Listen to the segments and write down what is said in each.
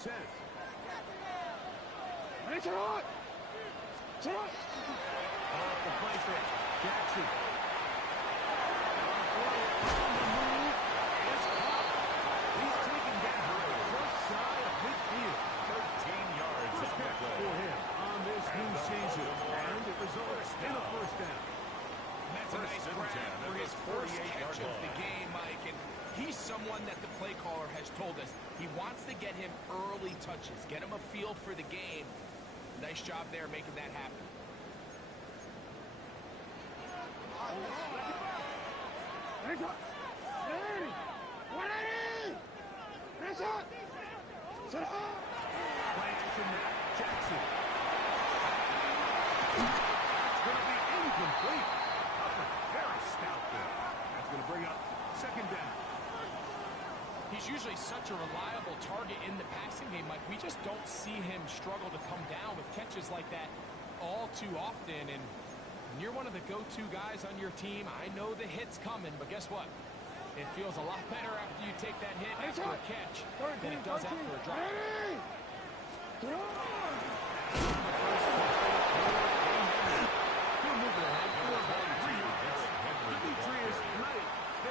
and 10. Off the play fake. Jackson. On the move. It's caught. He's taken down just shy of midfield. 13 yards on the play. For him on this new season. And it results in a first down. That's a nice grab for his first catch of the game, Mike. And he's someone that the play caller has told us he wants to get him early touches, get him a feel for the game. Nice job there making that happen. Jackson. It's going to be incomplete. Very stout there. That's going to bring up second down. He's usually such a reliable target in the passing game, Mike. We just don't see him struggle to come down with catches like that all too often. And when you're one of the go-to guys on your team, I know the hit's coming, but guess what? It feels a lot better after you take that hit after a catch than it does after a drop.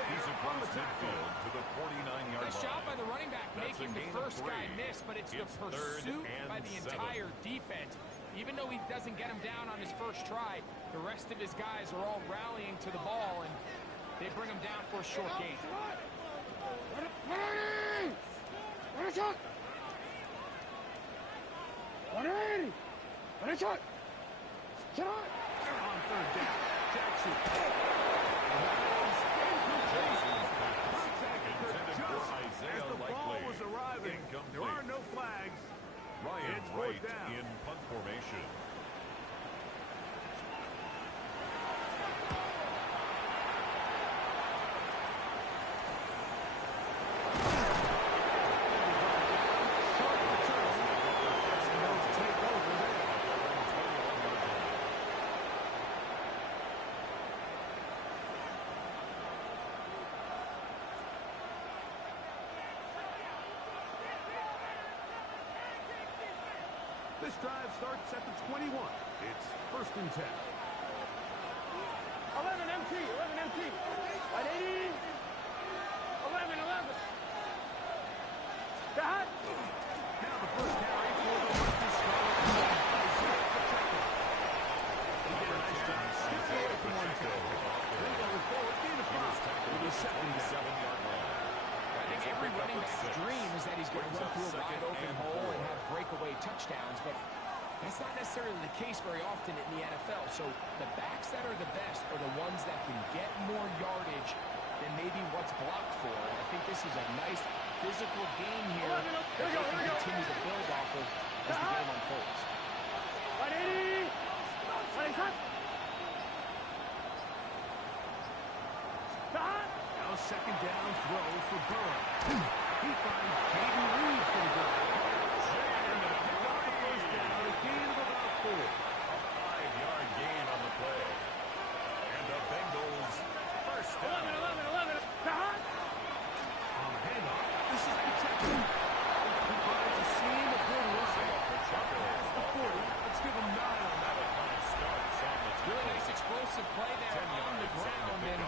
He's across midfield to the 49-yard line. Nice job by the running back, making the first guy miss, but it's the pursuit by the entire defense. Even though he doesn't get him down on his first try, the rest of his guys are all rallying to the ball, and they bring him down for a short gain. On third down, Jackson. As the ball was arriving, there are no flags. Ryan Wright in punt formation. This drive starts at the 21. It's first and 10. 11 MT, 11 MT. 180. 11. That. Now the first carry for the Rutgers Scarlet. He did a nice job. Skips away from one tackle. Then going forward, gain of 5 with a second down. I think every running back's dream is that he's going to run through a wide open hole and have breakaway touchdowns, but that's not necessarily the case very often in the NFL. So the backs that are the best are the ones that can get more yardage than maybe what's blocked for. And I think this is a nice physical game here that they can continue to build off of as the game unfolds. 180. 180. Now second down throw for Burrow. He finds Jaden Reed for the goal. And the pick up the first down, a gain of about 4. A 5-yard gain on the play. And the Bengals first down. 11. On the handoff, this is Pacheco. He finds a seam of goodness. Past the 40. Let's give him 9 on that. Really nice explosive play there on the ground. And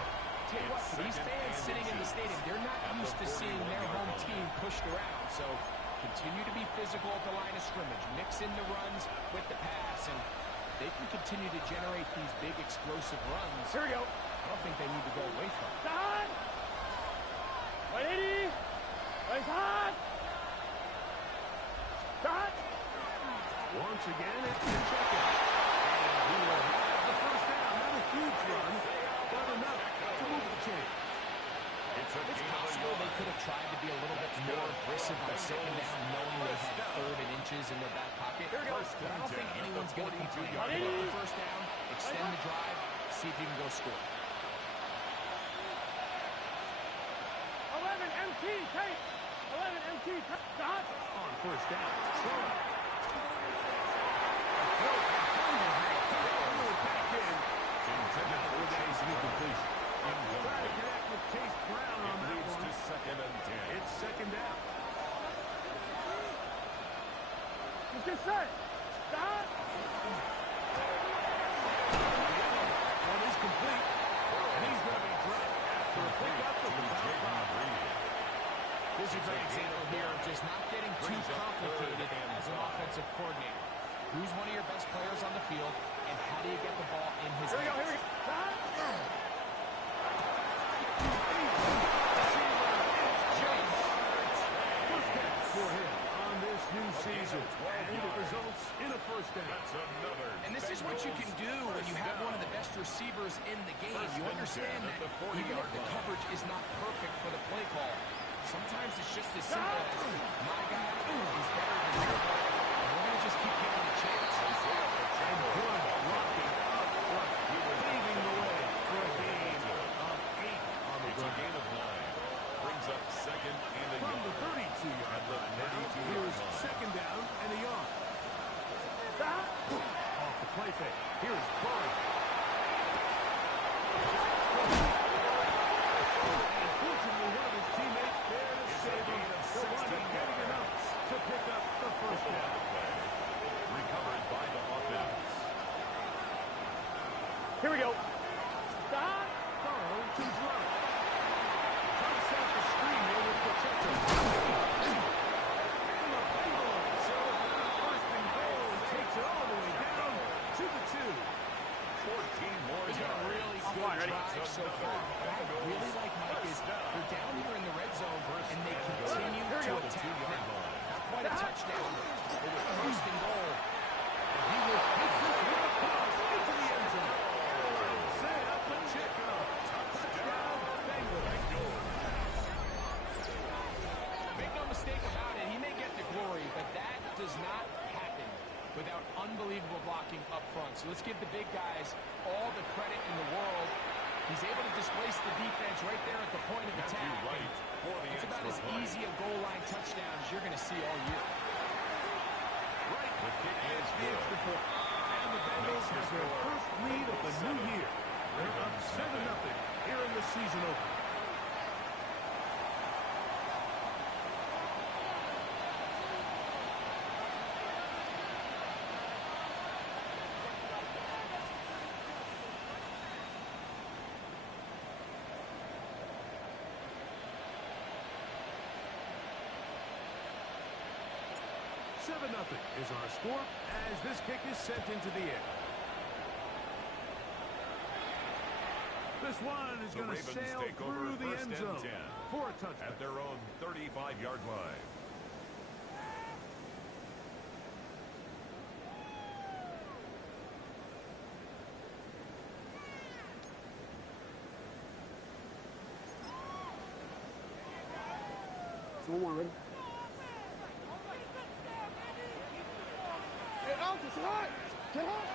tell you what, these fans sitting in the stadium, they're not used to seeing their home team pushed around. So continue to be physical at the line of scrimmage. Mix in the runs with the pass, and they can continue to generate these big explosive runs. Here we go. I don't think they need to go away from it. 180. 180. Once again, it's Pacheco. And he will have the first down. Not a huge run, but enough to move the chain. It's possible they could have tried to be a little bit more aggressive on second down, knowing they had third and inches in their back pocket. But I don't think anyone's going to complain. Get the first down, extend the drive, see if you can go score. 11 MT, take. 11 MT, stop. On first down, Troy. Trying to connect with Chase Brown on that one. To second and 10. It's second down. Just set. Stop. One is complete, and he's going to be dropped after a pickup of about 5. This is a great example here of just not getting too complicated as an offensive coordinator. Who's one of your best players on the field, and how do you get the ball in his hands? Here we go. Stop. First catch for him on this new season, and it results in a first down. That's another. And this is what you can do when you have one of the best receivers in the game. You understand that even if the coverage is not perfect for the play call, sometimes it's just as simple as my guy is better than your guy, and we're going to just keep giving him a chance. And good blocking up front, paving the way for a gain of 8 on the It's a ground. gain of 9. Brings up second and a From the yard. 32-yard line now, 32-yard here's line. second down and a yard. Stop. Off the play fake, here's Burrow. Unfortunately, one of his teammates there to save him. They'll wind up getting enough to pick up the first down. Recovered by the offense. Here we go. Stop. Burrow to throw. Cuts out the screen there with Pacheco. And the Bengals settle for first and goal and takes it all the way down to the 2. 14 more It's been a yards. really good drive so far. What I really like, Mike, is they're down here in the red zone, and they continue to attack. Now, not quite a touchdown, but with first and goal. He will kick this one across into the end zone. Isaiah Pacheco. Touchdown, Bengals. Make no mistake about it, he may get the glory, but that does not happen without unbelievable blocking up front. So let's give the big guys all the credit in the world. He's able to displace the defense right there at the point of Matthew attack. Wright for the It's about as extra point. easy a goal line touchdown as you're going to see all year. Right. The kick is The extra good. point. And the Bengals have their first lead of the new year. They're up 7-0 here in the season opener. Nothing is our score as this kick is sent into the air. This one is The going to Ravens sail take over through the first end and zone 10 for a touchdown. at their own 35-yard line. So one ready. Hey, Alpha, sit high. Get high.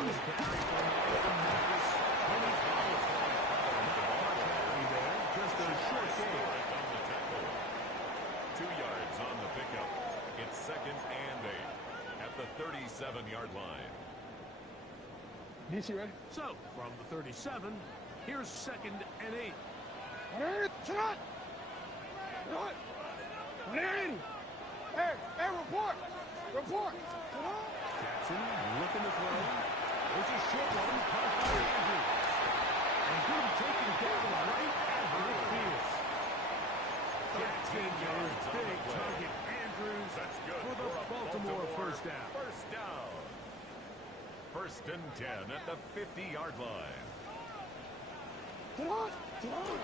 This carry for Memphis. Tony Pollard. Carry there, just a short gain. On the tackle. 2 yards on the pickup. It's second and 8 at the 37-yard line. DC ready? So, from the 37, here's second and 8. Ready? Sit high. Sit high. Ready? Hey, report. Report. Sit high. Jackson looking to throw. There's a short one caught by Andrews. And he's going to be taken down right at midfield. Jackson is big target Andrews That's good for the a Baltimore first down. First down. First and 10 at the 50-yard line. Sit high. Sit high.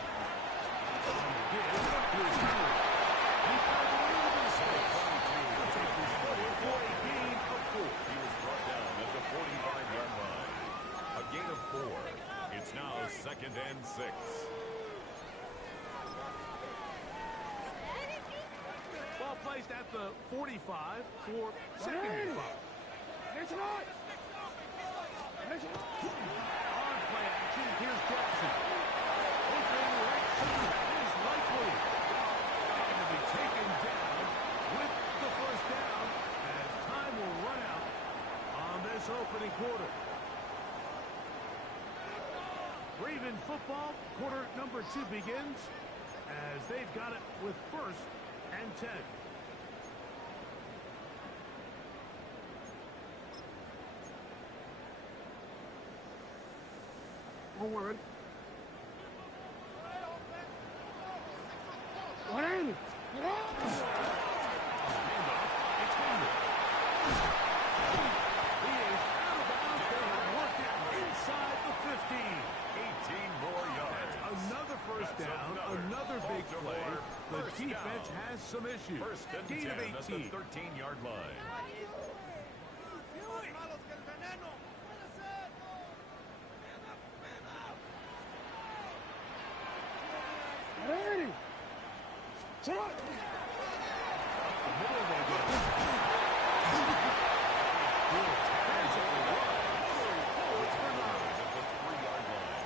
Here's Howard. He found a little bit of space. He'll take this forward for a gain of 4. He was brought down at the 45-yard line. A gain of 4. It's now second and 6. Ball placed at the 45 for second and 5. Sit high. On play action, here's Jackson. Opening right center is likely. And to be taken down with the first down as time will run out on this opening quarter. Raven football, quarter number 2 begins as they've got it with first and 10. Forward. 180. Another first down, another big play. The defense has some issues. First and 10 Gain of at the 18. 13-yard line.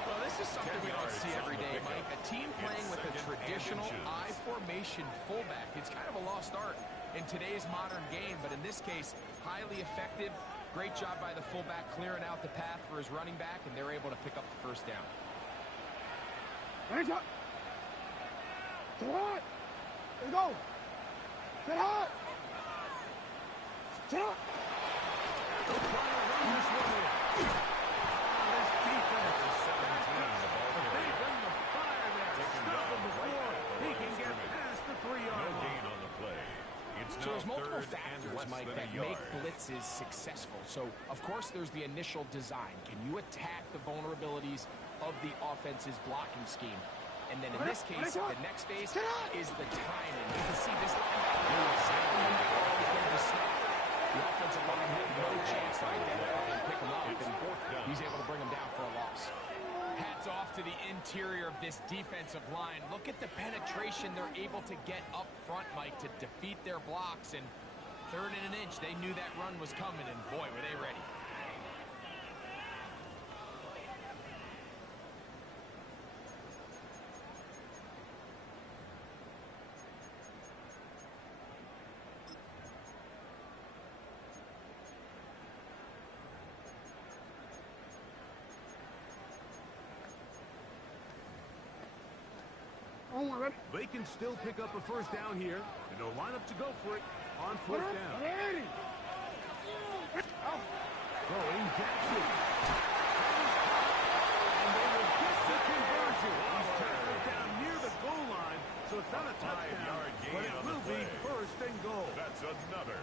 Well, this is something we don't see every day, Mike. A team playing with a traditional I formation fullback. It's kind of a lost art in today's modern game, but in this case, highly effective. Great job by the fullback clearing out the path for his running back, and they're able to pick up the first down. Hands up. Get hot. There you go. Get hot. Get hot. They're trying to run this one in. This defense is 17. They bring the fire there. Stop him before he can get past the 3-yard line. Gain on the play. It's So now there's multiple third and factors, less Mike, than that a yard. make blitzes successful. So, of course, there's the initial design. Can you attack the vulnerabilities of the offense's blocking scheme? And then in this case, the next phase is the timing. You can see this linebacker knew exactly when the ball was going to snap. The offensive line had no chance to identify and pick him up, and he's able to bring him down for a loss. Hats off to the interior of this defensive line. Look at the penetration they're able to get up front, Mike, to defeat their blocks. And 3rd and an inch, they knew that run was coming, and boy, were they ready. They can still pick up a first down here, and they'll line up to go for it on 4th down. Throwing Jackson. And they will get the conversion. He's tackled down near the goal line, so it's not a touchdown, but it will be 1st and goal. That's another.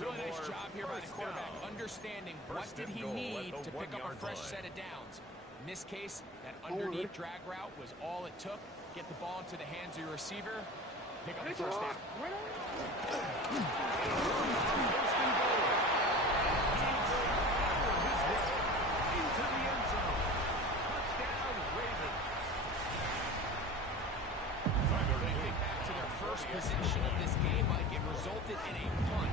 Really nice job here by the quarterback, understanding what did he need to pick up a fresh set of downs. In this case, that underneath drag route was all it took. Get the ball into the hands of your receiver, pick up the first down. Into the end zone. Touchdown, Ravens. They think back to their first possession of this game, Mike. It resulted in a punt.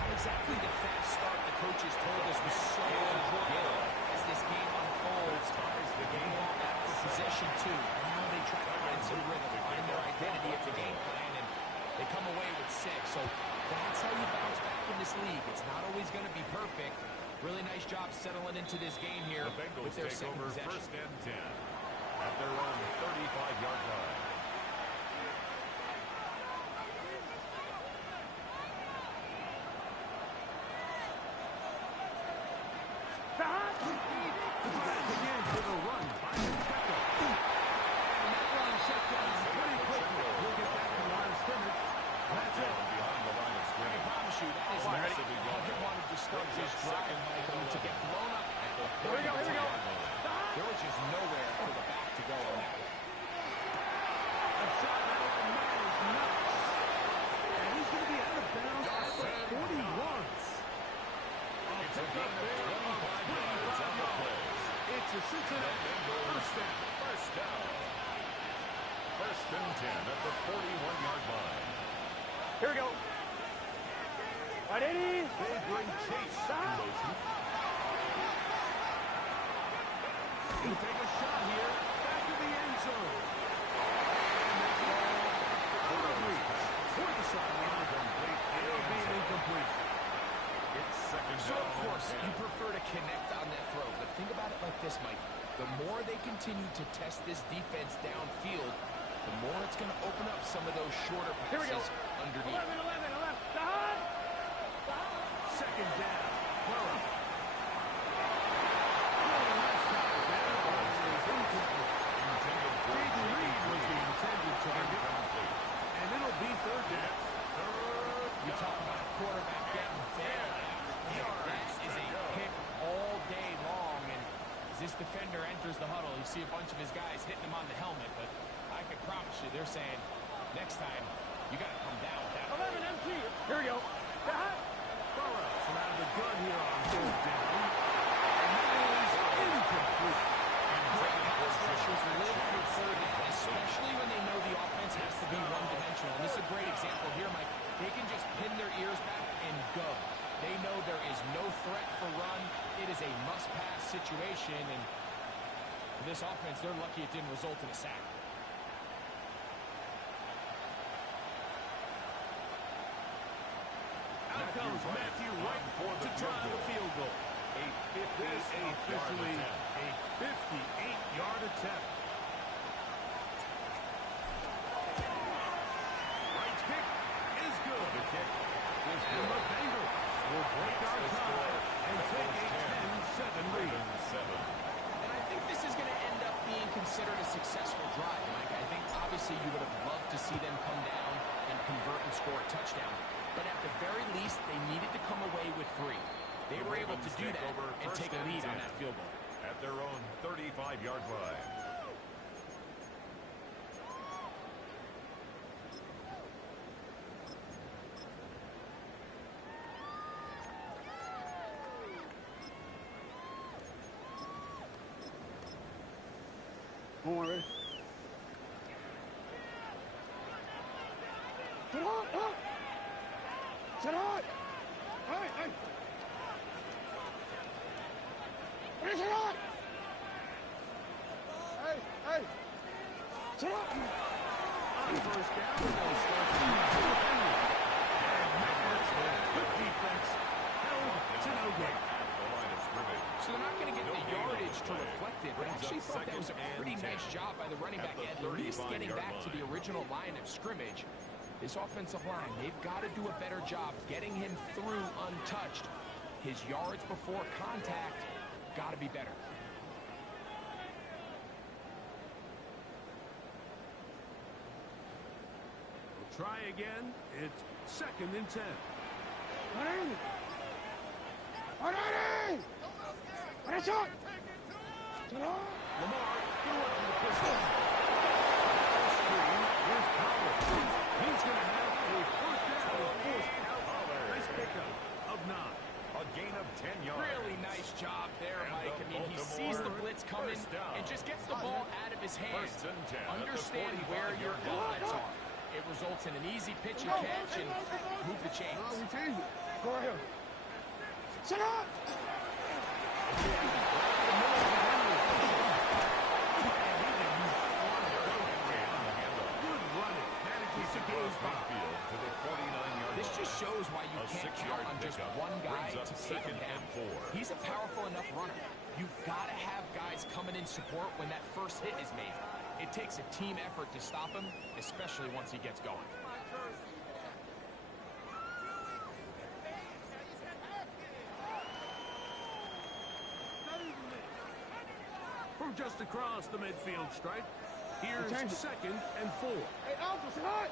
Not exactly the fast start the coaches told us was so good. As this game unfolds, the game ball back for possession 2. Now they try to find some rhythm, find their identity at the game plan, and they come away with 6. So that's how you bounce back in this league. It's not always going to be perfect. Really nice job settling into this game here The Bengals with their take second over possession. 1st and 10 at their own 35-yard line. Again for the run by Pacheco. And that run shut down pretty quickly. He'll get back to the line of scrimmage. That's it. Behind the line of I scrimmage. promise you, that is not how he wanted to start this drive, Mike. I mean, to get blown up at the 30-yard line. There was just nowhere for the back to go on that one. A shot out, and that is nuts. And he's going to be out of bounds at the 41. It's a gain of 25 yards on the play. It's a Cincinnati first down. First down. 1st and 10 at the 41-yard line. Here we go. 180. They bring Chase in motion. He'll take a shot here. Back to the end zone. And that ball out of reach. Toward the sideline. It'll be an incompletion. It's 2nd So, down. of course, you prefer to connect on that throw. But think about it like this, Mike. The more they continue to test this defense downfield, the more it's going to open up some of those shorter passes underneath. 11, 11. Dahad. 2nd down. Burrow. You talk about a quarterback getting bailed out. That is a pick all day long. And as this defender enters the huddle, you see a bunch of his guys hitting him on the helmet. But I can promise you, they're saying, next time, you got to come down with that. 11 MT. Here we go. Get hot. Burrows from out of the gun here on third down. And that is incomplete. Great pass rushers live for third down, especially when they know the offense has to be one-dimensional. And this is a great example here, Mike. They can just pin their ears back and go. They know there is no threat for run. It is a must-pass situation. And for this offense, they're lucky it didn't result in a sack. Out comes Matthew Wright to try the field goal. This is officially a 58-yard attempt. Wright's kick is good. The kick is And good. the Bengals will break our tie and take a 10-7 lead. 7. And I think this is going to end up being considered a successful drive, Mike. I think obviously you would have loved to see them come down and convert and score a touchdown. But at the very least, they needed to come away with 3. They were able to do that and take a lead on that field goal. At their own 35-yard line. Don't worry. Sit hot, hot. Sit hot. Hey, hey. Finish it hot. Hey, hey. Sit hot. On first down, they'll start the defending. And Magnus with good defense held to no gain. At the line of scrimmage. So they're not going to get the yardage to reflect it, but I actually thought that was a pretty nice job by the running back, at least getting back to the original line of scrimmage. This offensive line, they've got to do a better job getting him through untouched. His yards before contact got to be better. We'll try again. It's 2nd and 10. 180. 180. Finish it. Sit hot. Lamar going to the pistol. Screen. Here's Pollard. He's going to have a first down and forced out. Nice pickup of 9. A gain of 10 yards. Really nice job there, And Mike. the I mean, he sees the blitz coming first down. and just gets the ball out of his hands. 1st and 10 at the Understand where your 45-yard line. odds are. It results in an easy pitch and catch and move the chains. No, we changed it. Go right here. Sit hot. Good running. Manages to gain by. Field to the 49-yard This line. just shows why you A can't 6-yard count on just pickup one guy brings up to take him 2nd down. and 4. He's a powerful enough runner. You've got to have guys coming in support when that first hit is made. It takes a team effort to stop him, especially once he gets going. From just across the midfield stripe, here's Change it. 2nd and 4. Hey, Alpha, sit hot.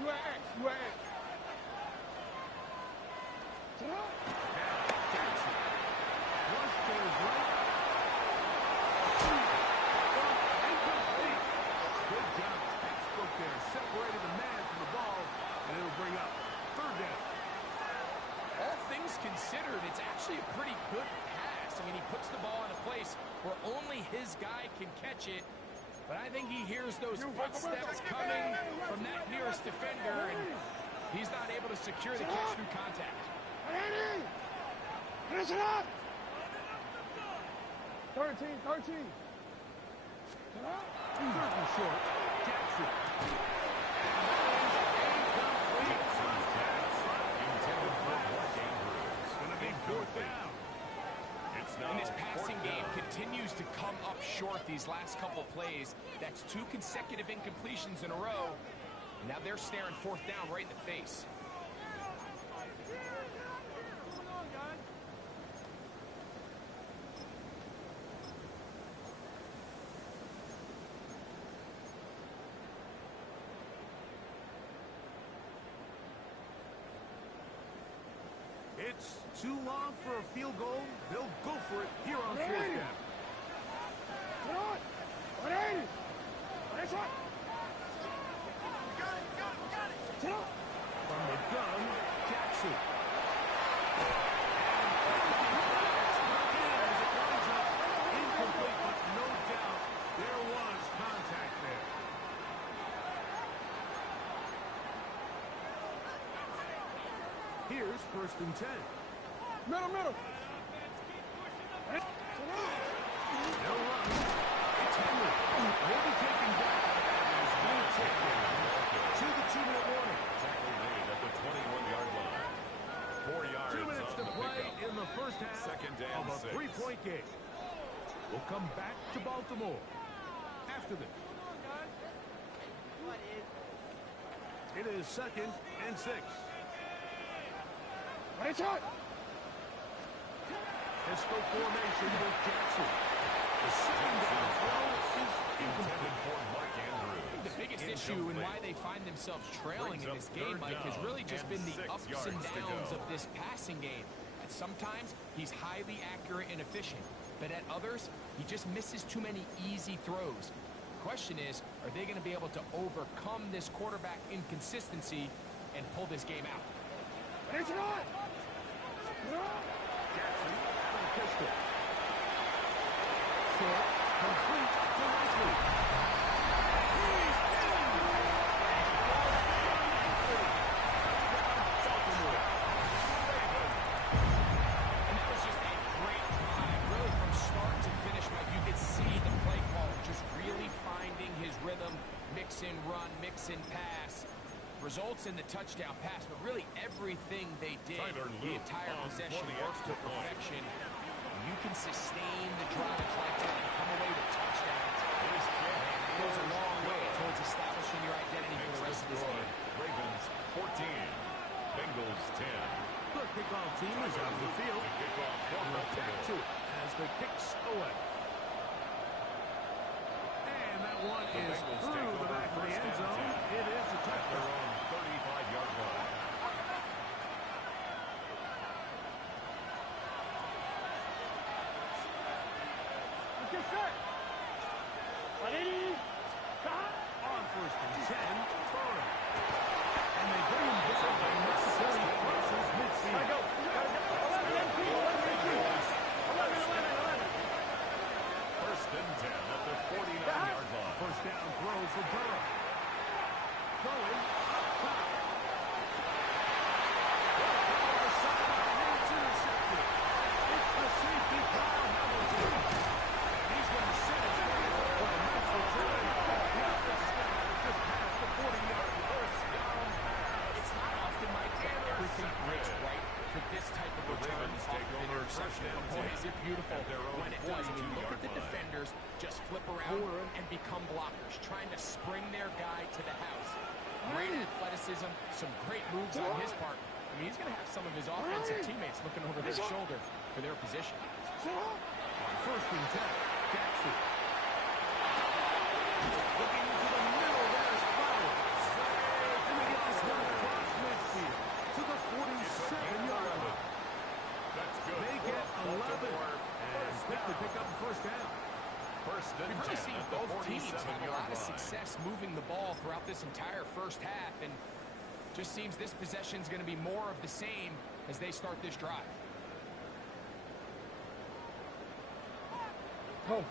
You at X. You at X. Sit hot. Jackson. Flush to his right. Incomplete. Good job. Textbook there. Separated the man from the ball, and it'll bring up 3rd down. All things considered, it's actually a pretty good pass. I mean, he puts the ball in a place where only his guy can catch it. But I think he hears those footsteps coming from that nearest defender, and he's not able to secure the catch through contact. 180. Finish it up. 13. Sit hot. 3rd and short. Jackson. Intended for one game bruise. Going to be 4th down. It's now And this passing 4th game down. continues to come up short these last couple plays. That's 2 consecutive incompletions in a row. And now they're staring 4th down right in the face. it's too long for a field goal. They'll go for it here on fourth down. Get on! 180! Nice one! Get on! From the gun, Jackson. Incomplete, but no doubt there was contact there. Here's first and 10. Middle, middle! No run. It's Henry. He'll be taken back. No takedown. To the 2-minute warning. Tackle made at the 21-yard line. 4 yards 2 minutes on to the play pickup. in the first half Second and of a 6. 3-point game. We'll come back to Baltimore after this. It is second and 6. Nice shot! Pistol formation with Jackson. The second down throw is Intended incomplete. for Mark Andrews. The biggest issue and why they find themselves trailing in this game, Mike, has really just been the ups and downs of this passing game. At sometimes, he's highly accurate and efficient, but at others, he just misses too many easy throws. The question is, are they going to be able to overcome this quarterback inconsistency and pull this game out? Nice shot! Jackson out of the pistol. Short, complete to Leslie. He's in! Baltimore. And that was just a great drive, really from start to finish, Mike. You could see the play caller just really finding his rhythm, mix and run, mix and pass. Results in the touchdown pass, but really everything they did, Tyler the Luke entire on possession for the works to extra point. perfection. You can sustain the drives like that and come away with touchdowns. Here's Jet. It goes a long way towards establishing your identity for the rest of this game. Ravens 14. Bengals 10. The kickoff team is out of the field. The kickoff from We're back Baltimore. to it as the kicks away. And that one The is Bengals through take the over back of the first end and zone. 10. It is a At their touchdown. own 35-yard line. Let's get set! 180! On first and 10, Burrow. And they bring him down by necessary crosses midfield. Gotta go! Gotta go! 11 MP! 11 MP! 11! First and 10 at the 49-yard line. First down throw for Burrow. Going up top. Over the sideline, and it's intercepted. It's the safety, Kyle Hamilton. And he's going to set his man for a nice return. The offense is going to have it just past the 40-yard first down. It's not often, Mike, that everything breaks right for this type of The return Ravens off take of over interception. first down Boy, 10 is it beautiful at their own when it does. I mean, look at the 42-yard line. defenders just flip around and become blockers, trying to spring their guy to the house. Great athleticism, some great moves on his part. I mean, he's going to have some of his offensive teammates looking over their shoulder for their position. On first and 10, Jackson. Looking into the middle, there's Flowers. And they get this one across midfield to the 47-yard line. That's good. They get 11 Baltimore and quickly pick up the first down. First and We've really 10 seen at the both teams have a 47-yard lot of line. success moving the ball throughout this entire first half, and just seems this possession is going to be more of the same as they start this drive. Go!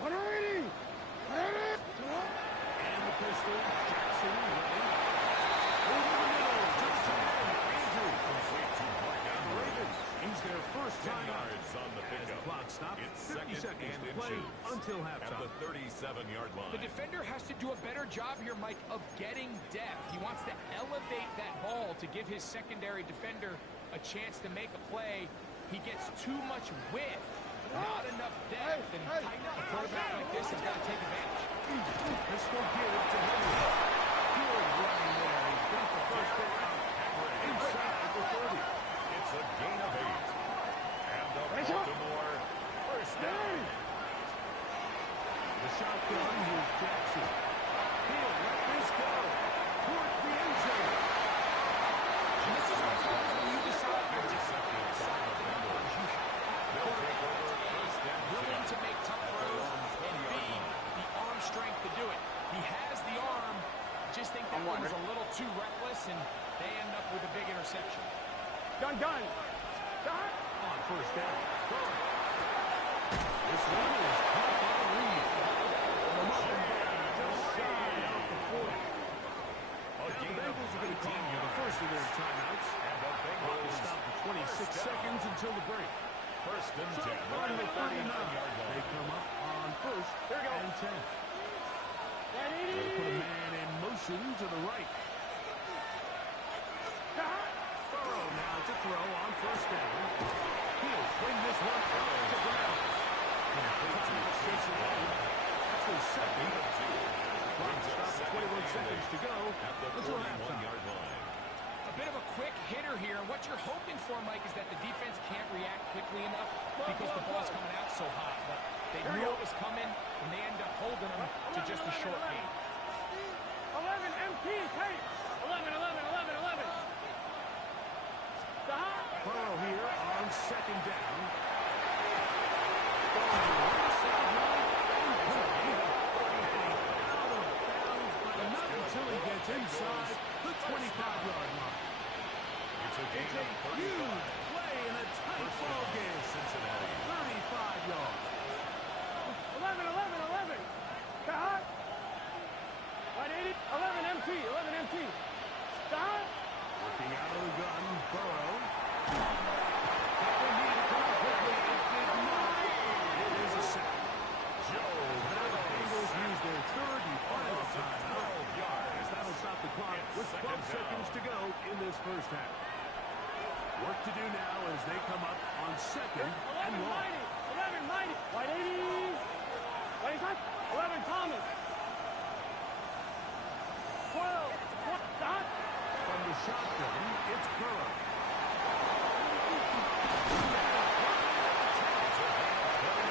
180! 180! And the pistol, Jackson ready. Over the middle, Johnson and Andrew. Complete to Mark The Andrews. Ravens use their first 10 time out. yards on the As pickup. clock stops, It's 50 second seconds and to play inches until at halftime. the 37-yard line. The defender has to do a better job here, Mike, of getting depth. He wants to elevate that ball to give his secondary defender a chance to make a play. He gets too much width, not enough depth, and a quarterback like this has got to take advantage. Pistol give to Henry. Good running there. He's got the first down. Inside the 30. It's a gain of 8. And the Baltimore first down. The shotgun, here's Jackson. He'll let this go. Towards the end zone. And this is what comes and they end up with a big interception. Gun. Stop. On first down. This one is caught by Reed. Just shy off the 40. Now the Bengals are going to call the first of their timeouts. And the Clock is Bengals stopped at 26 seconds until the break. first and So 10. on the 39, 39-yard they line. come up on first and 10. They put a man in motion to the right. Burrow now to throw on first down. He'll swing this one out to ground. Complete to Cincinnati. That's their second. Clock stops at 21 seconds to go until halftime. 41-yard line. A bit of a quick hitter here. What you're hoping for, Mike, is that the defense can't react quickly enough because the ball's coming out so hot. But they knew it was coming, and they end up holding them to just a short game. 11 MT, take. 11. Stop. Burrow here on second down. Not until he gets inside the 25-yard line. It's a It's a huge play in a tight ball game. Cincinnati. 35 yards. 11. Stop. 180. 11 MT. Stop. Working out of the gun, Burrow. They need to come up quickly. It did not. It is a sack. Joe Now the Bengals use their third and final timeout. 12 yards. As that'll stop the clock with 12 seconds to go in this first half. Work to do now as they come up on second and 11 long. mighty. 11 mighty. 180. What is that? 11 Thomas. 12. Stop. From the shotgun, it's Burrow.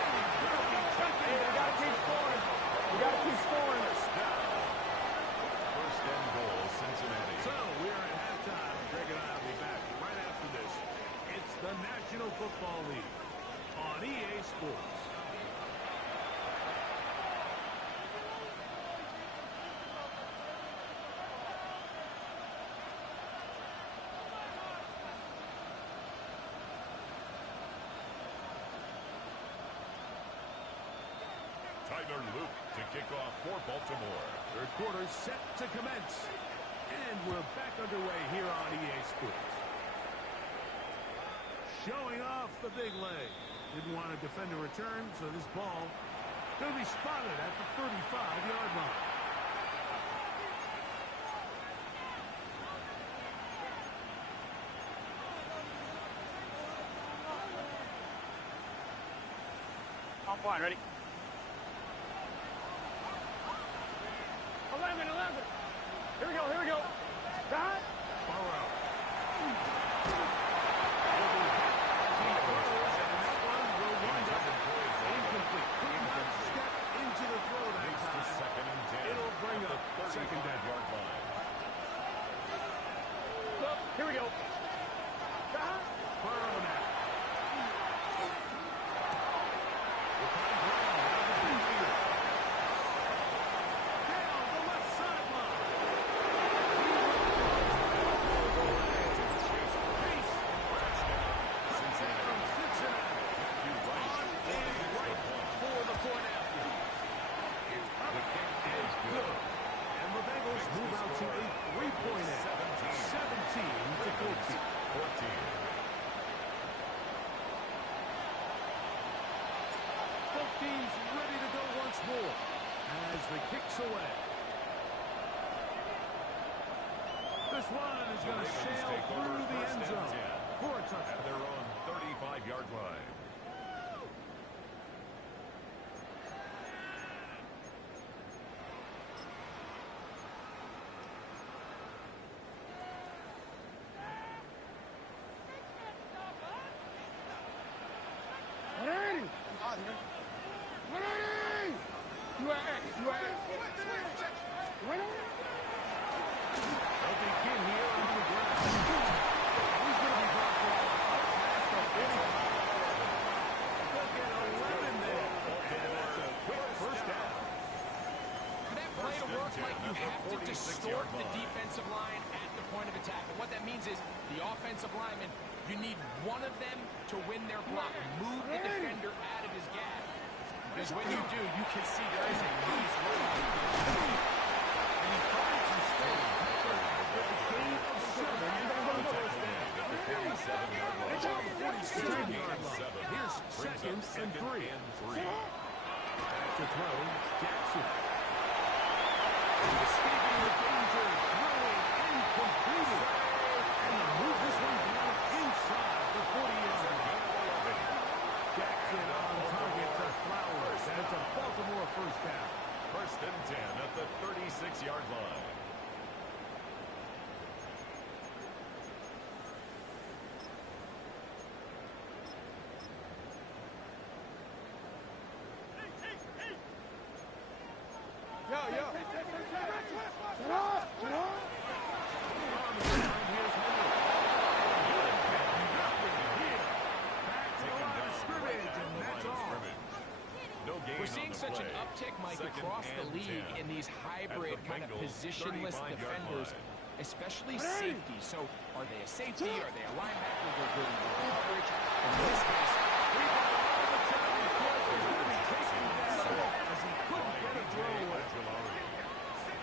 Hey, we gotta keep scoring. First and goal, Cincinnati. So we're at halftime. Greg and I will be back right after this. It's the National Football League on EA Sports. Tyler Luke to kick off for Baltimore. Third quarter set to commence. And we're back underway here on EA Sports. Showing off the big leg. Didn't want to defend a return, so this ball going to be spotted at the 35-yard line. I'm fine, ready? 11. Here we go. Stop. Burrow. Incomplete. Could not step into the throw that Leads to time. second and 10. It'll bring at up the second down. 35-yard line. Look, here we go. Stop. Burrow now. We'll find Brown out of the backfield. Down the left sideline. Pace. Cincinnati. From Cincinnati. Matthew Rice. On and right for the point after. It's up and good. And the Bengals move out to a three-point edge. 17-14. 14. Both teams ready to go once more as the kick's away. This one is going to Ravens sail take over through the first end and zone 10 for a at touchdown. their own 35-yard line. They'll begin here on the ground. He's going to be brought down past the 45. means is the offensive lineman, you need one of them to win their block. Move the defender out of his gap. Because when you do, you can see there is a nice run. And he finds his steady with a gain of 7. It's on the 47-yard line. Here's second and 3. Back to throw, Jackson. Escaping the danger, throwing incompleted. And they move this one down inside the 40-yard line. Jackson on target to Flowers. That's a Baltimore first down. First and 10 at the 36-yard line. Yo. Get up. We're seeing such an uptick, Mike, across the league in these hybrid kind of positionless defenders, especially safety. So are they a safety? Are they a linebacker? They're good in coverage. In this case,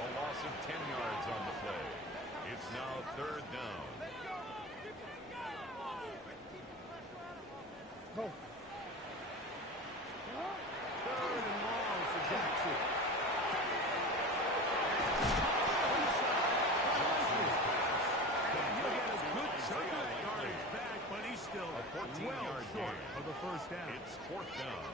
a loss of 10 yards on the play. It's now third down. Go. Third and long for Jackson. And he'll get a good chunk of that yardage back, but he's still well short of the first down. It's fourth down.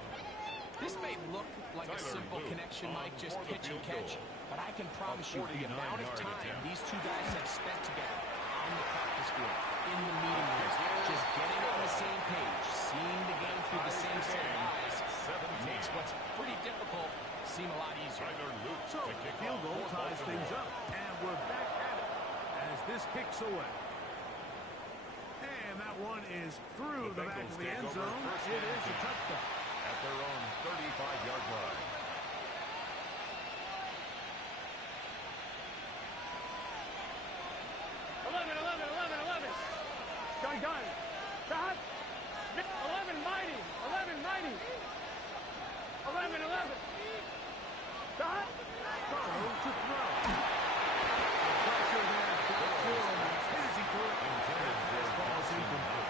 this may look like a simple connection, Mike, just pitch and catch, but I can promise you the amount of time these two guys have spent together on the practice field, in the meeting rooms, just getting on the same page, seeing the game through the same set of eyes, makes what's pretty difficult seem a lot easier. So, field goal ties things up, and we're back at it as this kicks away. And that one is through the back of the end zone. It is a touchdown. At their own 35-yard line. Gun. Stop. 11 mighty. 11. Stop. Burrow to throw. Pressure there. Here's he threw it. Intended for ball's incomplete.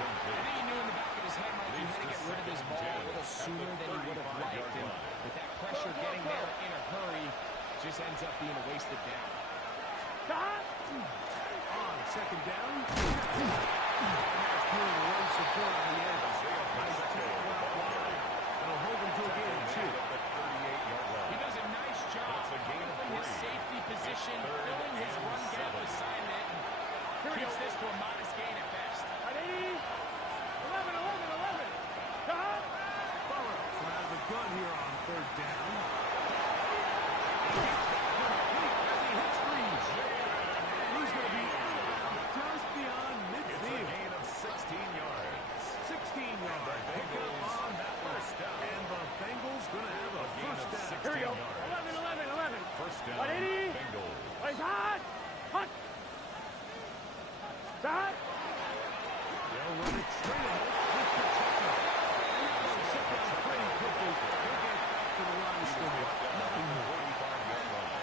I think he knew in the back of his head, Mike, he had to get rid of this ball a little sooner than he would have liked. And with that pressure getting there in a hurry, just ends up being a wasted down. Stop. On second down. And that's through the run support on the edge. Nice tackle out wide. That'll hold him to a gain of 2. He does a nice job from his safety position, filling his run gap assignment, and keeps this to a modest gain at best. 11. Stop. Burrow from out of the gun here on third down. He's going to be just beyond midfield. It's a gain of 16 yards. 16-yard pickup on that one. And the Bengals going to have a first down. Here we go. 11. First down, 180. Bengals. Place hot. Hot. Stop. They'll run it straight ahead with Pacheco. He'll sit down pretty quickly. He'll get back to the line of scrimmage. Nothing more. 45-yard line.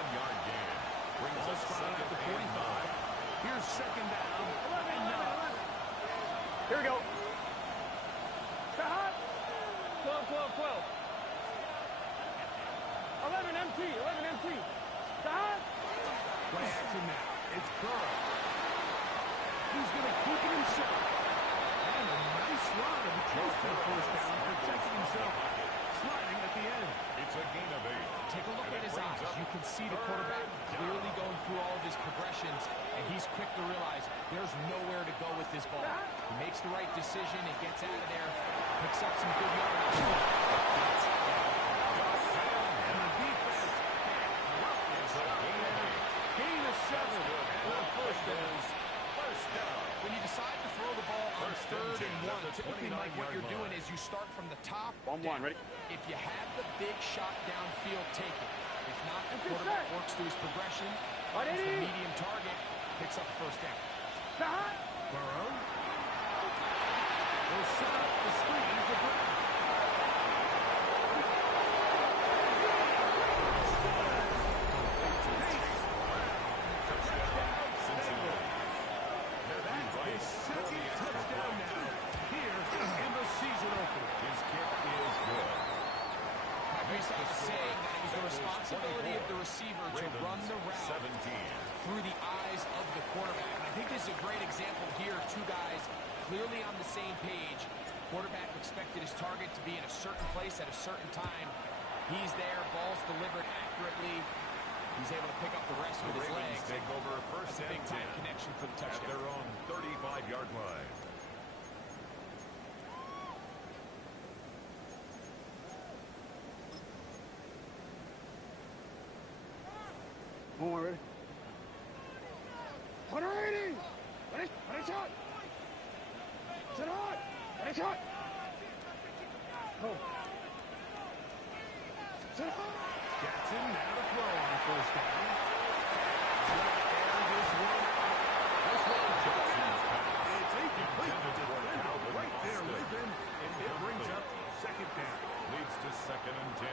1 yard gain. Brings Ball us spotted at the 45. Here's second down. 11. Here we go. Stop. 12. 11 MT. Stop. Play action now. It's Burrow. He's going to keep it himself. And a nice run and close to the first down, protecting himself. Sliding at the end. It's a gain of 8. Take a look at his eyes. You can see the quarterback clearly going through all of his progressions, and he's quick to realize there's nowhere to go with this ball. He makes the right decision, he gets out of there, picks up some good yardage. And the defense gain of 7 for first down. When you decide to throw the ball on third and 1, typically, Mike, what you're doing is you start from the top down. Ready? If you have the big shot downfield, take it. If not, the quarterback works through his progression, finds the medium target, picks up is a great example here. Two guys clearly on the same page. Quarterback expected his target to be in a certain place at a certain time. He's there. Ball's delivered accurately. He's able to pick up the rest with his legs. Take over first That's a and 10 big-time connection for the touchdown. at their own 35-yard line. Don't worry. 180! Ready, shot! Sit hot! Ready, shot! Go. Sit hot! Jackson now to throw on first down. And this one Jackson's pass. It's incomplete. Defender right there with him, and it brings up second down. Leads to second and 10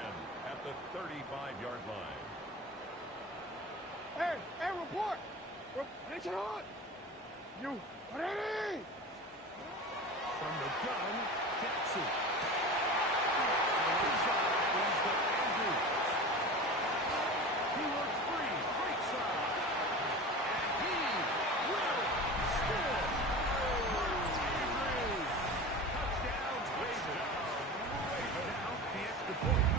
at the 35-yard line. Hey, report! Ready, sit hot! You ready? From the gun, Jackson. Inside is the Andrews. He works free, right side. And he will score. Andrews. Touchdown, Ravens. Now the extra point.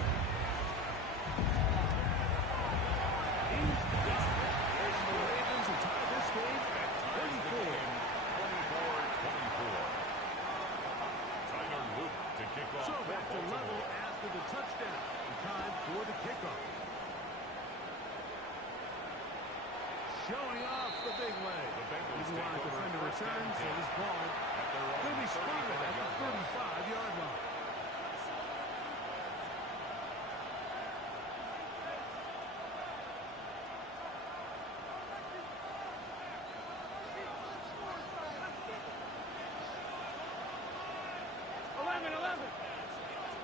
Here's the Ravens who tie this game at 24. 24-24. Tyler Luke to kick off. So back to level after the touchdown. Time for the kickoff. Showing off the big leg. Even while the defender returns, so this ball will be spotted at the 35-yard line.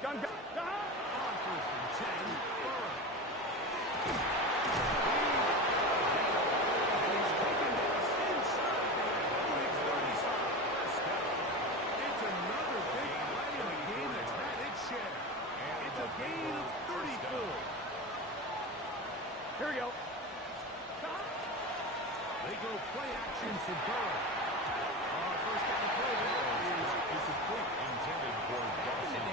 Gun. On first and 10, Burrow. He's taken down inside the opponent's 35. It's another big play in a game that's had its share. It's a gain of 34. Here we go. They go play action for Burrow. First down play there is complete. Intended for Dawson.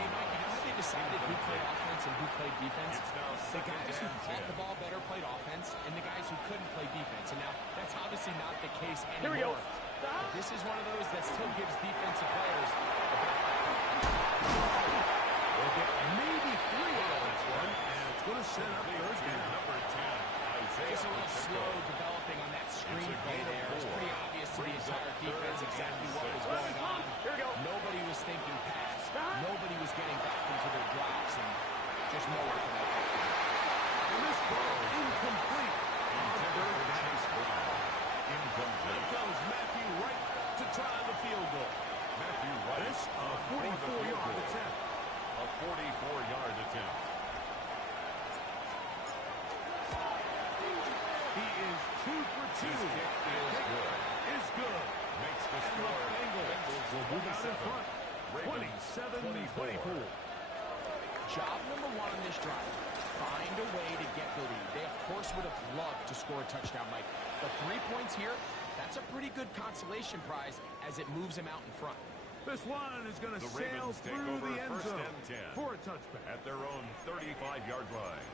They decided who played offense and who played defense. It's now The second guys who and caught 10. the ball better played offense, and the guys who couldn't play defense. And now, that's obviously not the case Here we go. anymore. But this is one of those that still gives defensive players They'll get maybe 3 out of this one, and it's going to set up third down. Number 10, Isaiah just a little slow Pacheco. developing on that screen It's a play gain of there. It's 4. pretty obvious to the Brings entire up defense third exactly and what was 6. going on. Here we go. Nobody was thinking pass. Nobody was getting back into their drops, and just nowhere for that. And this ball incomplete. Intended for Chase Brown. Here Incomplete. comes Matthew Wright to try the field goal. Matthew Wright. This a for the field 44-yard goal. attempt. A 44-yard attempt. He is 2 for 2. His kick is good. Is good. Makes the And the score. Bengals will move out in front. Ravens 27-24. Job number 1 on this drive, find a way to get the lead. They, of course, would have loved to score a touchdown, Mike. But 3 points here, that's a pretty good consolation prize as it moves them out in front. This one is going to The sail Ravens take through over the end first zone and 10. for a touchback. At their own 35-yard line.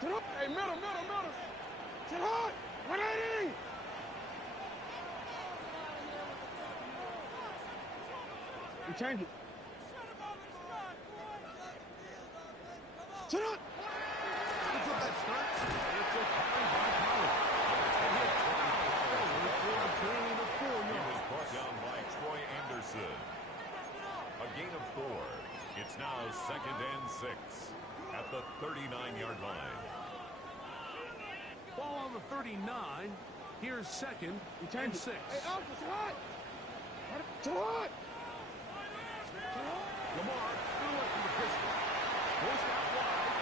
Sit up. Hey, middle. Sit hot. 180. We change it. Sit up. The drive starts. It's a carry by Pollard. And he'll try to forward for a gain of 4 He was yards. brought down by Troy Anderson. A gain of 4. It's now second and 6 at the 39-yard line. Ball on the 39. Here's second We and change 6. it. Hey, Alpha, sit hot. Sit hot. Lamar threw it from the pistol. Forced out wide.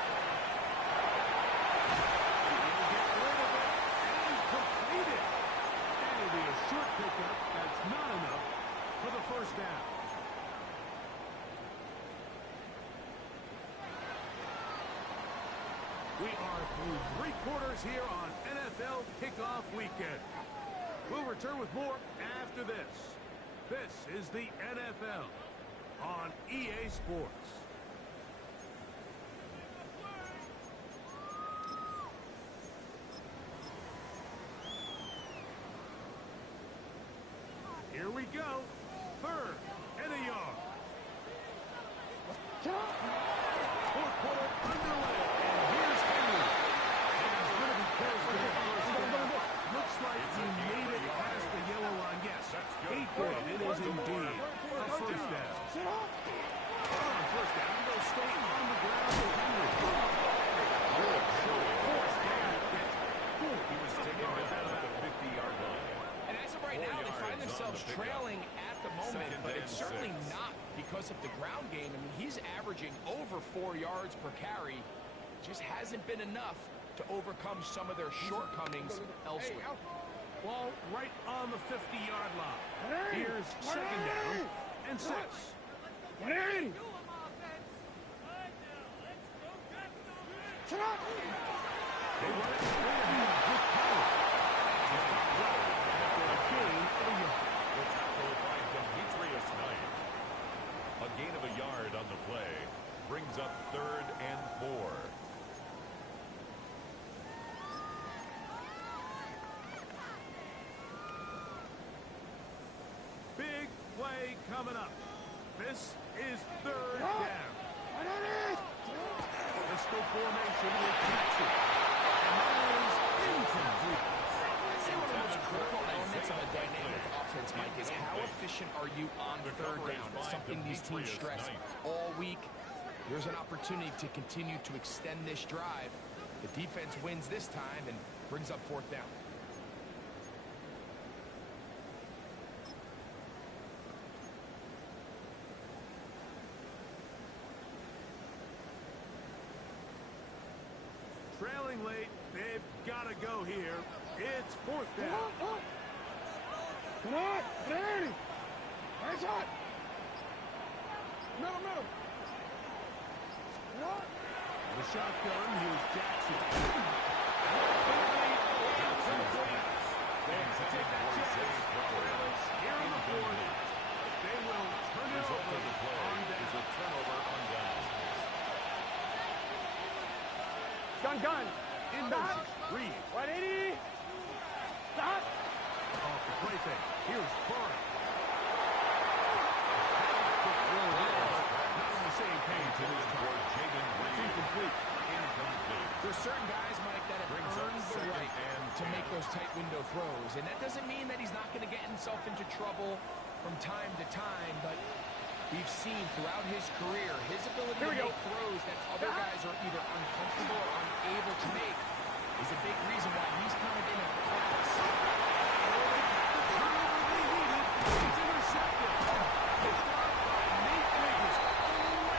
We are through 3 quarters here on NFL Kickoff Weekend. We'll return with more after this. This is the NFL on EA Sports. Here we go. 3rd and a yard. Fourth quarter underway. And here's Henry. And he's going to be close to the first down. Looks like he made it past the yellow line. Yes, he did. It is indeed a first down. On first down, they'll stay on the ground with Henry. Good showing. Fourth down. He was taken down at the 50-yard line. And as of right now, they find themselves trailing at the moment, but it's certainly not because of the ground game. I mean, he's averaging over 4 yards per carry. Just hasn't been enough to overcome some of their shortcomings elsewhere. Ball right on the 50-yard line. Here's 2nd down and 6. They run it with power. A gain of a yard. The tackle by Demetrius Knight. A gain of a yard on the play brings up 3rd and 4. Big play coming up. This is 3rd down. Pistol formation with Jackson. And that is incomplete. I'd say one of the most critical elements of a dynamic offense, Mike, is how efficient are you on 3rd down? It's something these teams stress all week. There's an opportunity to continue to extend this drive. The defense wins this time and brings up 4th down. Trailing late, they've got to go here. It's 4th down. Come on, Danny. Nice shot. Middle. The shotgun, here's Jackson. Here in the 4th. They will turn it over on down. Is a turnover on down. Gun. In motion. Reed. 180. Stop. Off the play fake. Here's Burrow. Not on the same page. For Jaden Reed. Incomplete. There's certain guys, Mike, that have earned the right to make those tight window throws. And that doesn't mean that he's not going to get himself into trouble from time to time, but we've seen throughout his career his ability to make throws that other guys are either uncomfortable or unable to make is a big reason why he's kind of in a class. He's intercepted. Picked off by Nate Davis.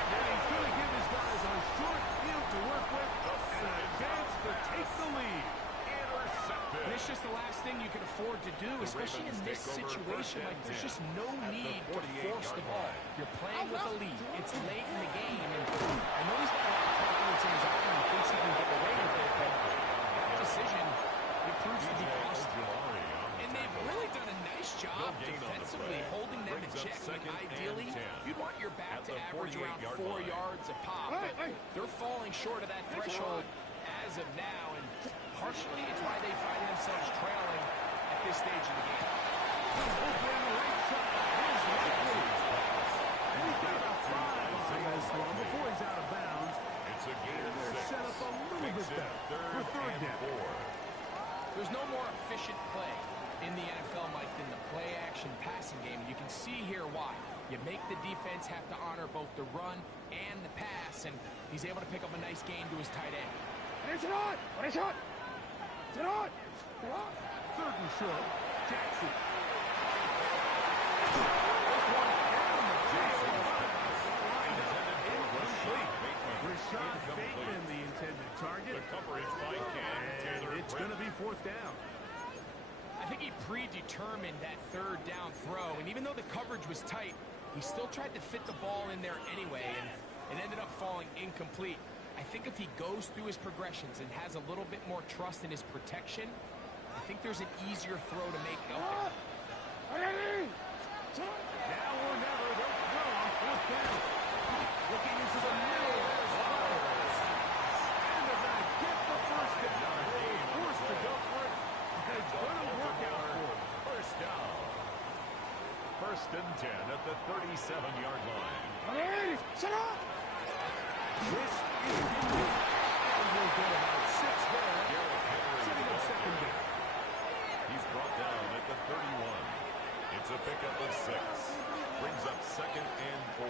And he's going to give his guys a short field to work with and a chance to take the lead. Intercepted. And it's just the last thing you can afford to do, especially in this situation. Like, there's just no need to force the ball. You're playing with a lead. It's late in the game, and I know he's got a lot of confidence in his arm and thinks he can get away with it, but that decision, it proves to be costly. And they've really done a nice job defensively holding them in check. Like, ideally, you'd want your back to average around 4 yards a pop, but they're falling short of that threshold as of now, and partially it's why they find themselves trailing at this stage of the game. Open right side. Here's Likely. And he's got about 5 on this one before he's out of bounds. It's a gain of They're 6. set up a little bit better for 3rd down. There's no more efficient play in the NFL, Mike, than the play-action passing game. You can see here why. You make the defense have to honor both the run and the pass, and he's able to pick up a nice gain to his tight end. It's on. 3rd and short. Jackson. This one down the field. Incomplete. Rashad Bateman, the intended target. The coverage by Cam Taylor. And it's going to be 4th down. I think he predetermined that 3rd down throw, and even though the coverage was tight, he still tried to fit the ball in there anyway, and it ended up falling incomplete. I think if he goes through his progressions and has a little bit more trust in his protection, I think there's an easier throw to make out there. Now or never, they'll throw on fourth down. Looking into the middle. And they're going to get the first down. They were forced to go for it. And it's going to work out for them. First down. First and 10 at the 37-yard line. Shut up! This is good. And we'll get about 6 there. Sitting on second down. He's brought down at the 31. It's a pickup of 6. Brings up second and 4.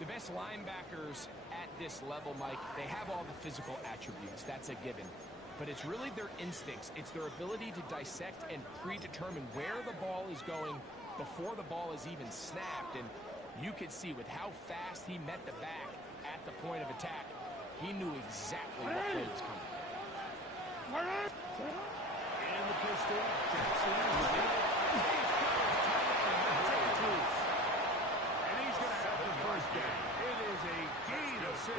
The best linebackers at this level, Mike, they have all the physical attributes. That's a given. But it's really their instincts. It's their ability to dissect and predetermine where the ball is going before the ball is even snapped. And you could see with how fast he met the back at the point of attack, he knew exactly what play was coming. And the pistol. Jackson. And he's going to have the first down. It is a gain of 6.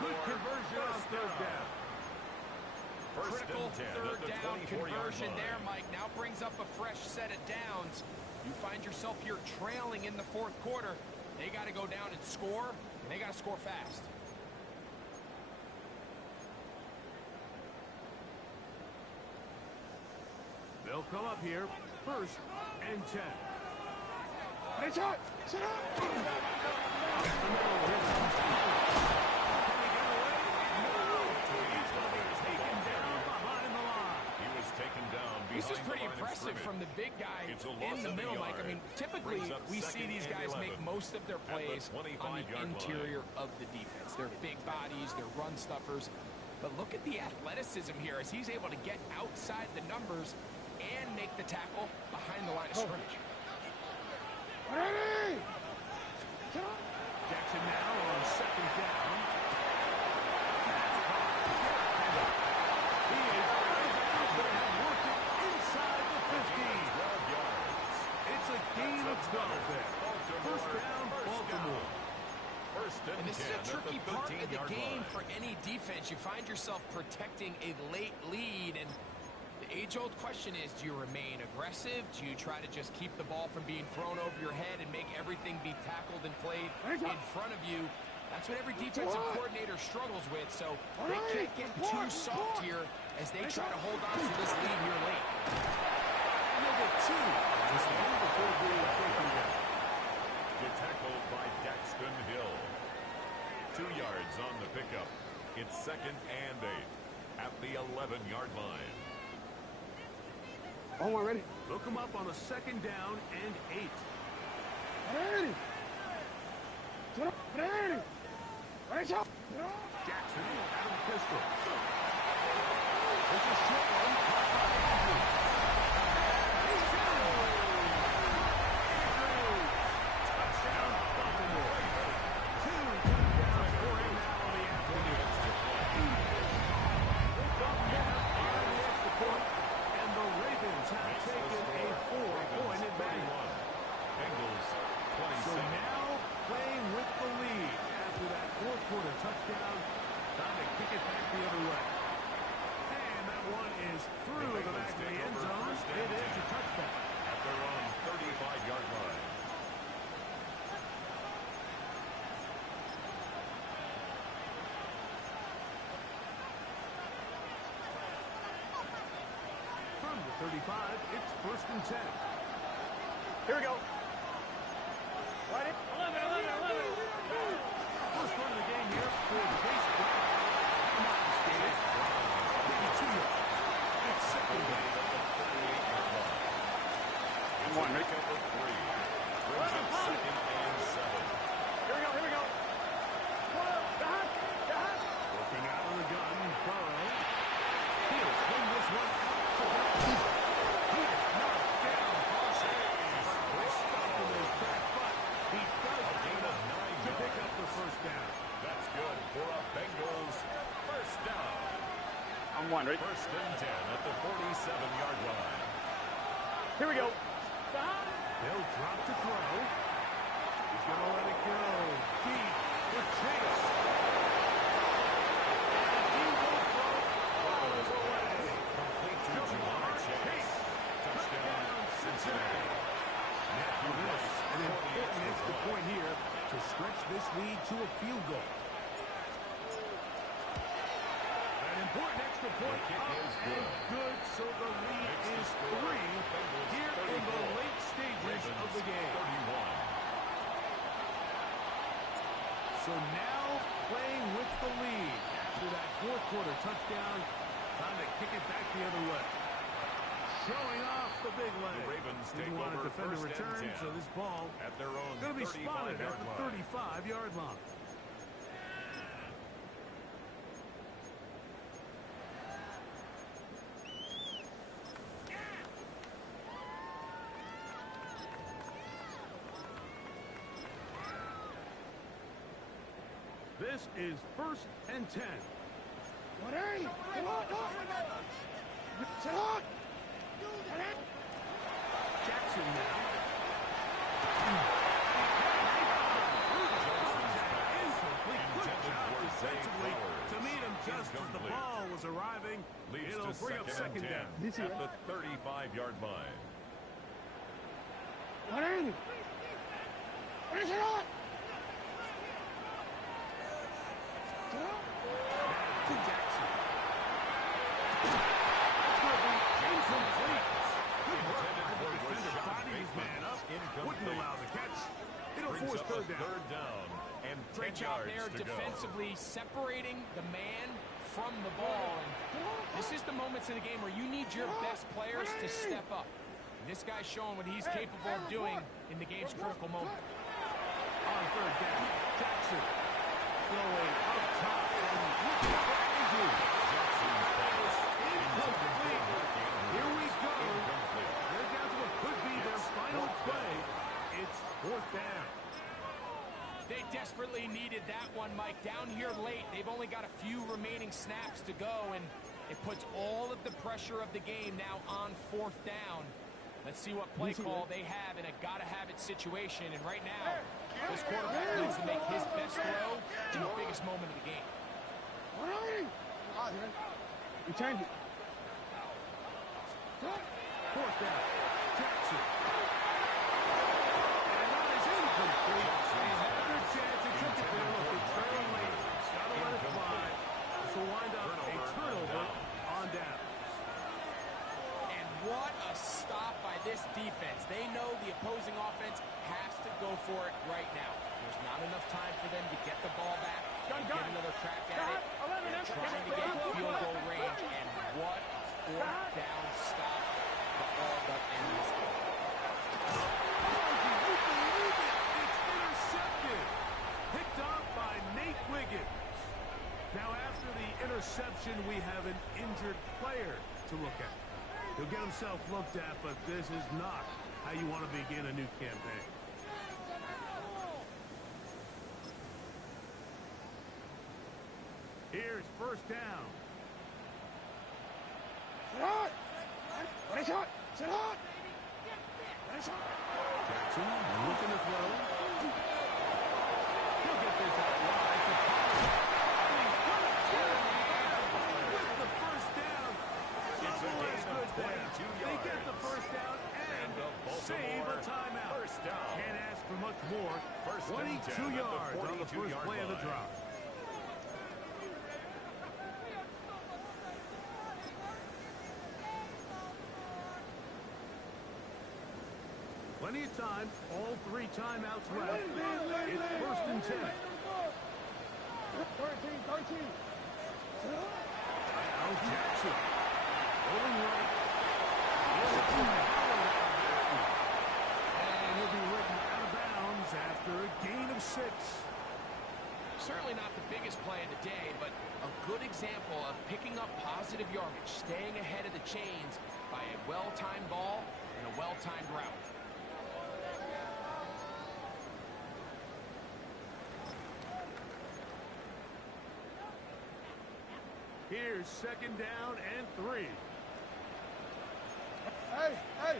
Good conversion on third down. Critical third down conversion there, Mike. Now brings up a fresh set of downs. You find yourself here trailing in the fourth quarter. They got to go down and score, and they got to score fast. They'll come up here, first and 10. Hey, shut up! This is pretty impressive from the big guy in the middle, Mike. I mean, typically we see these guys make most of their plays on the interior of the defense. They're big bodies, they're run stuffers. But look at the athleticism here as he's able to get outside the numbers and make the tackle behind the line of scrimmage. Jackson now on second down. He is going to have worked it inside the 15. 12 yards. It's a gain of 12 there. First down, Baltimore. And this is a tricky part of the game for any defense. You find yourself protecting a late lead, and the age-old question is, do you remain aggressive? Do you try to just keep the ball from being thrown over your head and make everything be tackled and played in front of you? That's what every defensive coordinator struggles with, so they can't get too soft here as they try to hold on to this lead here late. Number 2. Just a move before being taken down. Good tackle by Daxton Hill. 2 yards on the pickup. It's second and 8 at the 11-yard line. Oh, we're ready. Look him up on a second down and 8. Ready. Ready. Ready, shot. Jackson out of the pistol. It's a short one. Touchdown, Baltimore. 2 touchdowns for him now on the afternoon. We'll come down on the extra point, and the Ravens have taken a 4-point advantage. Bengals 27. So now playing with the lead after that fourth quarter touchdown. Time to kick it back the other way. And that one is through the back of the end zone. It is a touchdown. At their own 35-yard line. From the 35, it's first and 10. Here we go. Ready? 11. First run of the game here for Chase Brown. Not skated. 52 yards. It's second down. It's a pickup of 3. Brings up second and 7. Here we go. Working out on the gun, Burrow. He'll swing this one out to Brown. He is knocked down one, right? First and 10 at the 47-yard line. Here we go. They'll drop to throw. He's going to let it go. Deep for Chase. And he will throw all the way. Complete to Jamar Chase. Touchdown, Cincinnati. Matthew This Rice, an important extra point here to stretch this lead to a field goal. An important extra point The kick up is and good, so the lead is 3 here in the late stages of the game. 31. So now playing with the lead after that fourth quarter touchdown. Time to kick it back the other way. Showing off the big leg. The Ravens take Didn't want to over defend a first and return, 10 so this ball at their own going to be spotted at 35-yard the line. 35-yard line. This is first and 10. Ready? Come on, go! Sit on! Jackson now. Incomplete. Good job defensively to meet him just as the ball was arriving. Leads It'll to bring up second down. at the 35-yard line. Ready? Ready, sit on! To Jackson. Incomplete. Good work by the defender body his man up. Wouldn't allow the catch. It'll Brings force up third a down. third down and 10 Great job yards there to go. defensively separating the man from the ball. And this is the moments in the game where you need your best players to step up. And this guy's showing what he's capable of doing in the game's critical moment. On third down, Jackson throwing up top and looking for Andrew. Jackson's pass. Incomplete. Here we go. Incomplete. They're down to what could be their final play. It's fourth down. They desperately needed that one, Mike. Down here late, they've only got a few remaining snaps to go, and it puts all of the pressure of the game now on fourth down. Let's see what play call they have in a gotta-have-it situation. And right now, this quarterback needs to make his best throw in the biggest moment of the game. Ready? You change it. Fourth down, Jackson. And that is incomplete. They had their chance. They took it there. Look, they're trailing late. Gotta let it fly. This will wind up a turnover on down. And what a stop by this defense. They know the opposing offense has to go for it right now. There's not enough time for them to get the ball back, get another crack at it. They're trying to get field goal range, and what a fourth down stop to all but end this game. It's intercepted. Picked off by Nate Wiggins. Now, after the interception, we have an injured player to look at. He'll get himself looked at, but this is not how you want to begin a new campaign. Here's first down. Sit on! Ready, shot! Sit on! Ready, shot! Jackson looking to throw. He'll get this out wide to Pollard. With the first down. It's a Double is gain of good there. 22 They get the yards. first down and the save a Baltimore timeout. first down. Can't ask for much more. First and 10 22 at the yards on the first 42-yard play of the line. drive. Plenty of time. All three timeouts left. It's first and 10. 13. Now Jackson. Rolling right. And he'll be written out of bounds after a gain of 6. Certainly not the biggest play of the day, but a good example of picking up positive yardage, staying ahead of the chains by a well-timed ball and a well-timed route. Here's second down and 3. Hey, hey!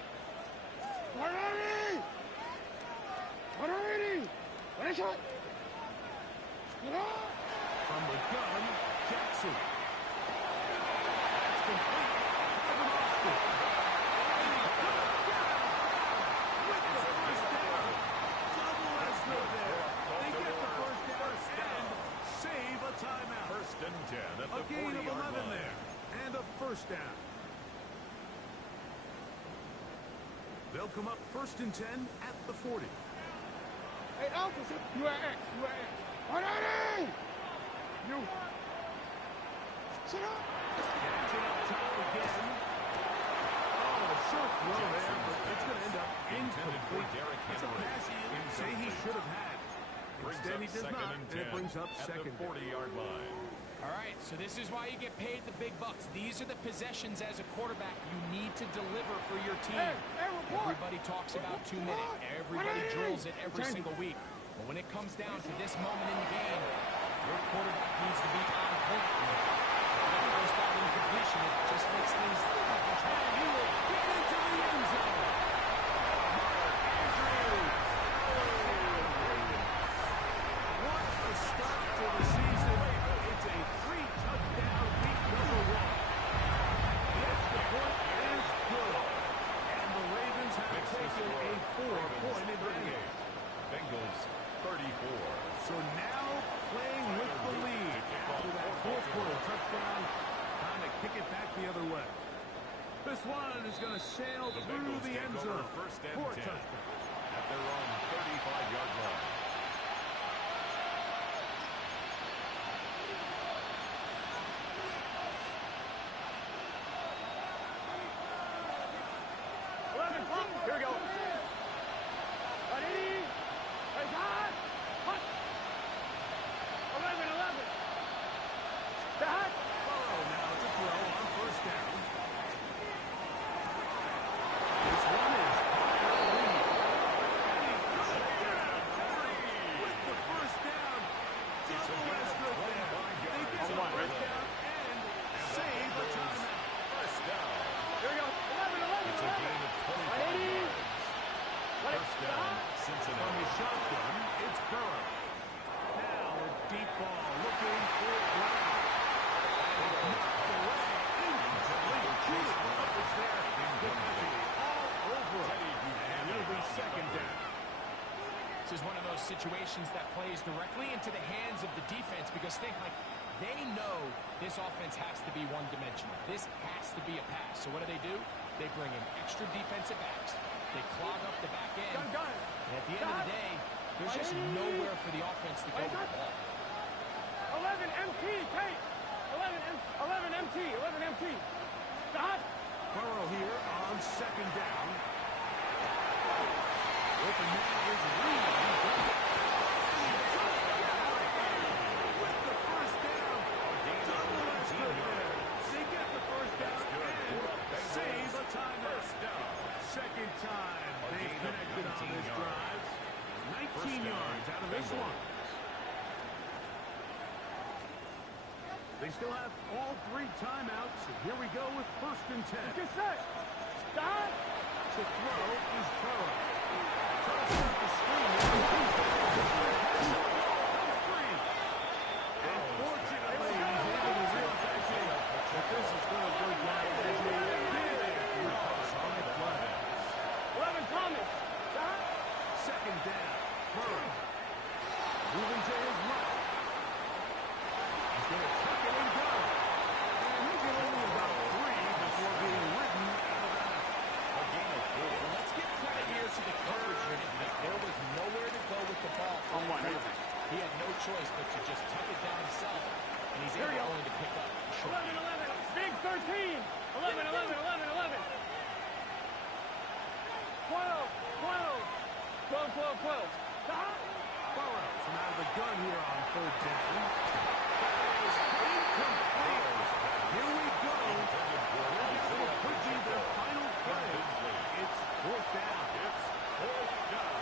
180! 180! What is it? From the gun, Jackson. That's complete. Evan Austin. And he put it down with the first down. Double extra there. They get the first down and save a timeout. First and 10 at the A gain of 40-yard 11 line. there. And a first down. They'll come up first and 10 at the 40. Hey, Alpha, you are at. 180! You. Sit up. Jackson up top again. Oh, a short throw there, but it's going to end up incomplete. It's a pass you say he should have had. Instead, he does not, and it brings up second. At the 40-yard line. All right, so this is why you get paid the big bucks. These are the possessions as a quarterback you need to deliver for your team. Hey, report. Everybody talks about 2 minutes. Everybody drills it every single week. But when it comes down to this moment in the game, your quarterback needs to be on point. That first down incompletion, it just makes things that much harder. He will get into the end zone. Mark Andrews. What a start to the season. It's a 3-touchdown week number 1. The extra point is good. And the Ravens have taken a 4-point advantage. Bengals 34. So now playing with the lead after that fourth-quarter touchdown. Time to kick it back the other way. This one is going to sail The through Bengals the take end over zone first and for a 10 touchdown. at their own 35-yard line. Here we go. 180! Hey, hot! Hot! 11. The hot! Burrow now to throw on first down. This one is with the first down. Double extra there. They get the first down and save a timeout. First down. Here we go. 11. It's a gain of 25 yards. First down, From Cincinnati. the shotgun, it's Burrow. Now a deep ball looking for Brown. Knocked away. Incomplete. Julius is there. Defensively all over him. And it'll be second down. This is one of those situations that plays directly into the hands of the defense because they know this offense has to be one-dimensional. This has to be a pass. So what do? They bring in extra defensive backs. They clog up the back end. Gun. And at the end of the day, there's just nowhere for the offense to go with the ball. 11 MT, Tate! 11 MT. The hot! Burrow here on second down. Open man is Reed. With the first down. Double extra there. They get the first down and save a timeout. Second time they've connected on this drive. 19 yards out of this one. They still have all 3 timeouts. So here we go with first and 10. Get set! The hot! To throw is Burrow. Tries to set the screen. And fortunately, he's able to realize that this is going to go down as a big loss on the play. 11 Thomas! The hot! Second down. Burrow. Moving to his left. He's going to tuck it and go. And he'll get only about 3 before being ridden out of bounds. A gain of 4. Well, let's give credit here to the coverage unit. There was nowhere to go with the ball for the quarterback. He had no choice but to just tuck it down himself, and he's able only to pick up a short 11. Big 13! 11. 12. The hot! Burrow from out of the gun here on third down. That is incomplete. Here we go. This could be their final play. It's fourth down. It's fourth down.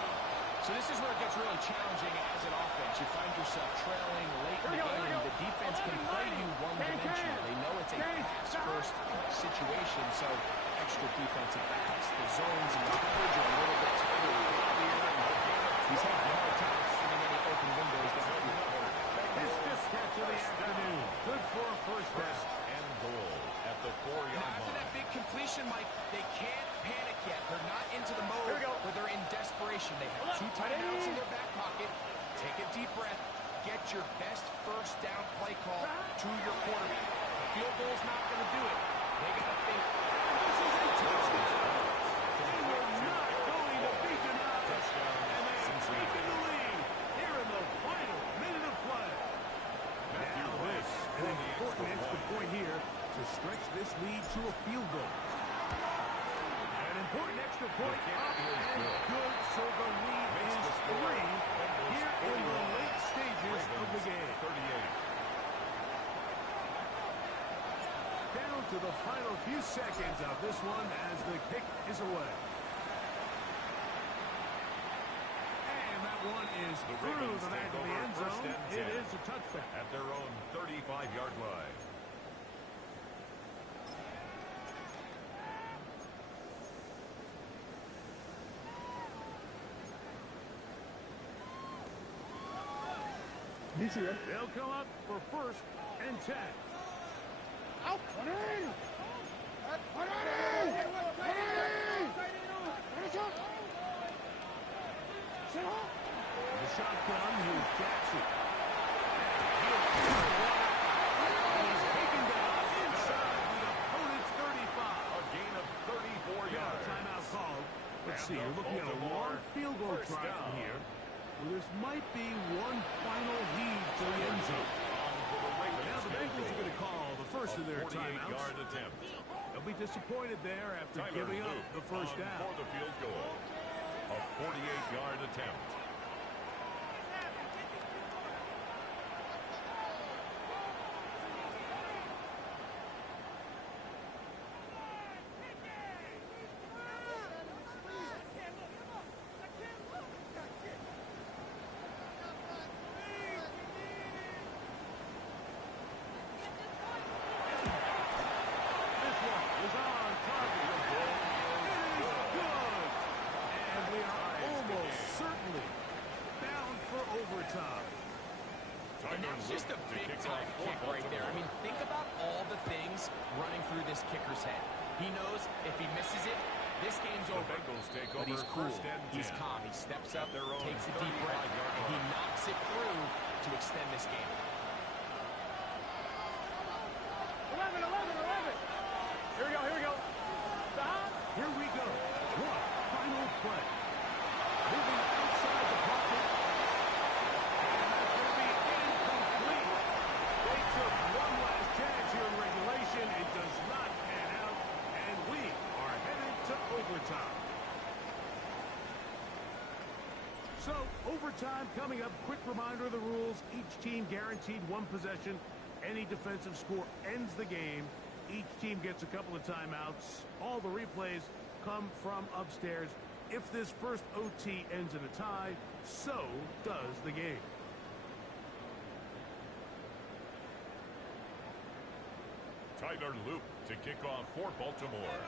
So So this is where it gets really challenging as an offense. You find yourself trailing late in the game. The defense can play you one-dimensional. They know it's a pass-first situation, so extra defensive backs. The zones and the coverage are a little bit tighter and clear. He's having a hard time finding any open windows down through the court. His fifth catch of the afternoon. Good for a first down. And goal at the 4-yard line. After that big completion, Mike, they can't panic yet. They're not into the mode where they're in desperation. They have 2 timeouts in their back pocket. Take a deep breath. Get your best first down play call to your quarterback. The field goal's not going to do it. They got to think. This is a touchdown. They were not going to be denied. And they have taken the lead here in the final minute of play. Now this, an important extra point here to stretch this lead to a field goal. An important extra point up and good, so the lead is 3 here in the late stages of the game. 38. Down to the final few seconds of this one as the kick is away. And that one is through the back of the end zone. It is a touchback. At their own 35-yard line. They'll come up for 1st and 10. Out. Put it in. Put it in. Put it in. Finish up. Sit up. The shotgun, here's Jackson. And he's taken down inside the opponent's 35. A gain of 34 yards. Timeout called. Let's see, you're looking at a long field goal try from here. Well, this might be one final heave to the end zone. Now the Bengals are going to call the first of their timeouts. 48-yard attempt. They'll be disappointed there after Tyler giving up Luke the first on down. for the field goal. A 48-yard attempt. This one is on target. It is good. And we are almost certainly bound for overtime. And that's just a big-time kick right there. I mean, think about all the things running through this kicker's head. He knows if he misses it, this game's over. Bengals take But he's over cool. 1st and 10. He's calm. He steps up, Their own takes a deep breath, 35-yard and he line. knocks it through to extend this game. 11. Here we go. Stop. Here we go. One final play. Moving outside the pocket. And that's going to be incomplete. They took one last chance here in regulation. It does not pan out. And we are headed to overtime. So, overtime coming up. Quick reminder of the rules. Each team guaranteed one possession. Any defensive score ends the game. Each team gets a couple of timeouts. All the replays come from upstairs. If this first OT ends in a tie, so does the game. Tyler Luke to kick off for Baltimore.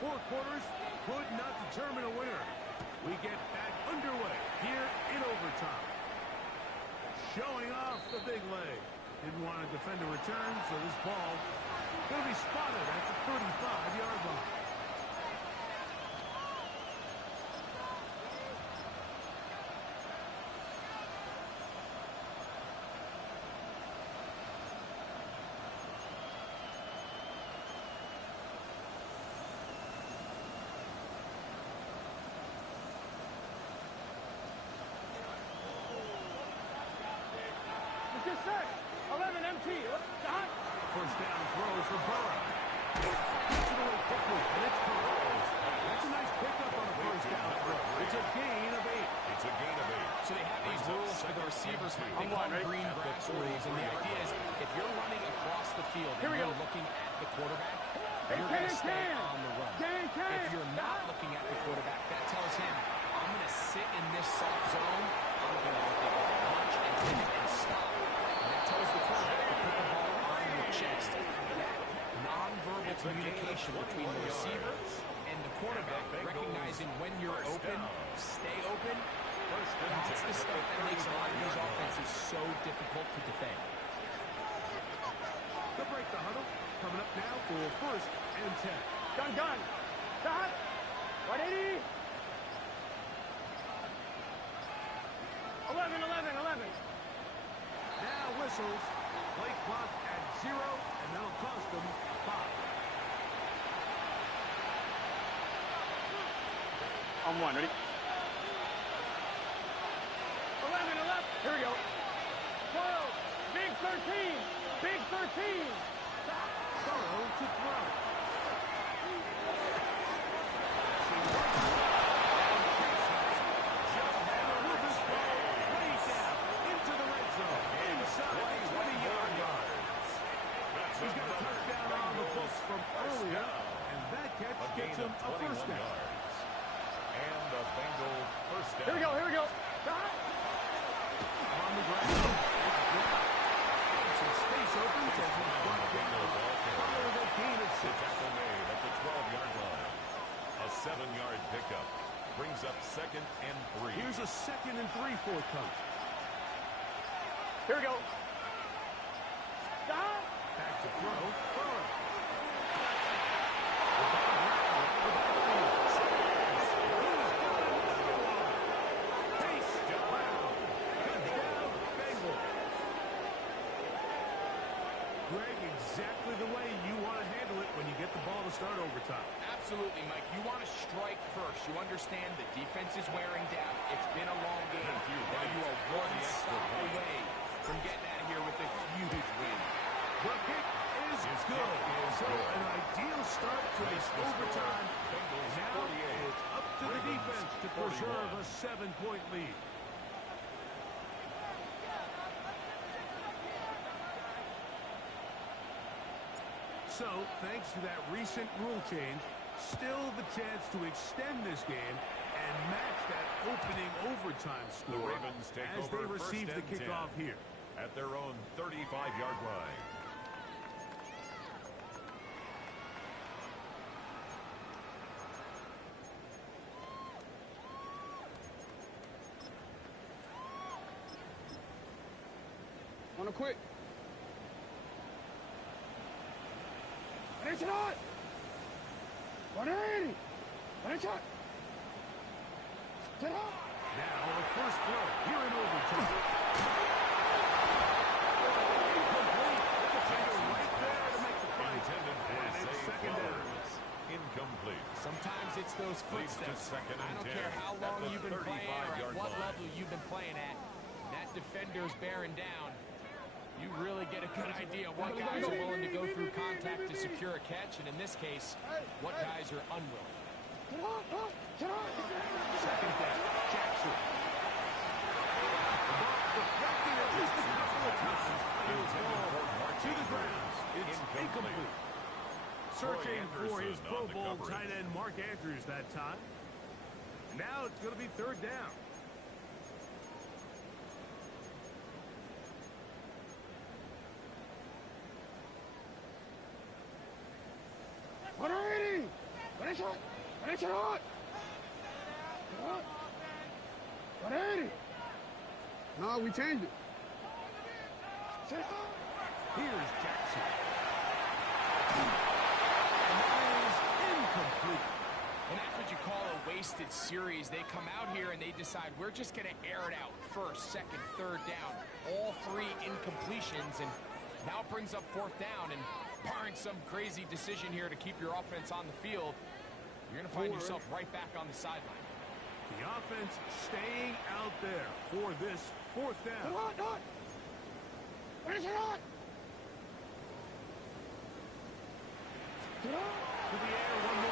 4 quarters could not determine a winner. We get back underway here in overtime. Showing off the big leg. Didn't want to defend a return, so this ball going to be spotted at the 35-yard line. Let's get set. 11 MT. Stop. First down throw for Burrow. Gets it away quickly, and it's Perez. That's a nice pickup on a first down throw. It's a gain of 8. It's a gain of 8. So they have these rules for the receivers. They call them green grass rules. And the idea is if you're running across the field and you're looking at the quarterback, you're going to stay on the run. If you're not looking at the quarterback, that tells him, I'm going to sit in communication between the receiver and the quarterback, recognizing when you're open, stay open. That's the stuff that makes a lot of these offenses so difficult to defend. They'll break the huddle. Coming up now for 1st and 10. Gun. Stop. 180. 11. Now whistles. Play clock at 0, and that'll cost them 5. On 1, ready? 11. Here we go. 12. Big 13. Burrow to throw. He's got a touchdown on the books from earlier, and that catch gets him a 1st down. And the Bengals 1st down. Here we go. Stop. On the ground. It's blocked. Some space open to his front down. Follow the gain of 6. Tackle made at the 12-yard line. A 7-yard pickup brings up 2nd and 3. Here's a 2nd and 3 forthcoming. Here we go. Stop. Back to throw. Burrow. Pace. Brown. Touchdown, Bengals. Greg, exactly the way you want to handle it when you get the ball to start overtime. Absolutely, Mike. You want to strike first. You understand the defense is wearing down. It's been a long game. Now you are one stop away from getting out of here with a huge win. The kick is good. So an ideal start to this overtime. Now it's up to the defense to preserve a 7-point lead. So, thanks to that recent rule change, still the chance to extend this game and match that opening overtime The score Ravens take as they over receive 1st the and 10 kickoff here. at their own 35-yard line. Wanna quit? Finish it on! 180! Finish it! Sit up! Now the first throw here in overtime. Incomplete. The defender right there to make the play. Intended for And a it's save 2nd down. Flowers. Incomplete. Sometimes it's those Leads to footsteps. 2nd I and don't 10 care how at long the you've been playing or at 35-yard what line. level you've been playing at. That defender's bearing down. You really get a good idea what guys are willing to go through contact to secure a catch, and in this case, what guys are unwilling. Sit up! Sit up! 2nd down. Jackson. The ball deflected at least a couple of times. And it's ball to the ground. It's incomplete. Searching for his Pro Bowl tight end Mark Andrews that time. Now it's going to be 3rd down. Finish it! Finish it on! 180! No, we changed it. Here's Jackson. And that is incomplete. And that's what you call a wasted series. They come out here and they decide we're just going to air it out. 1st, 2nd, 3rd down. All 3 incompletions, and now it brings up 4th down. And barring some crazy decision here to keep your offense on the field, you're going to find yourself right back on the sideline. The offense staying out there for this 4th down. Finish it on! To the air one more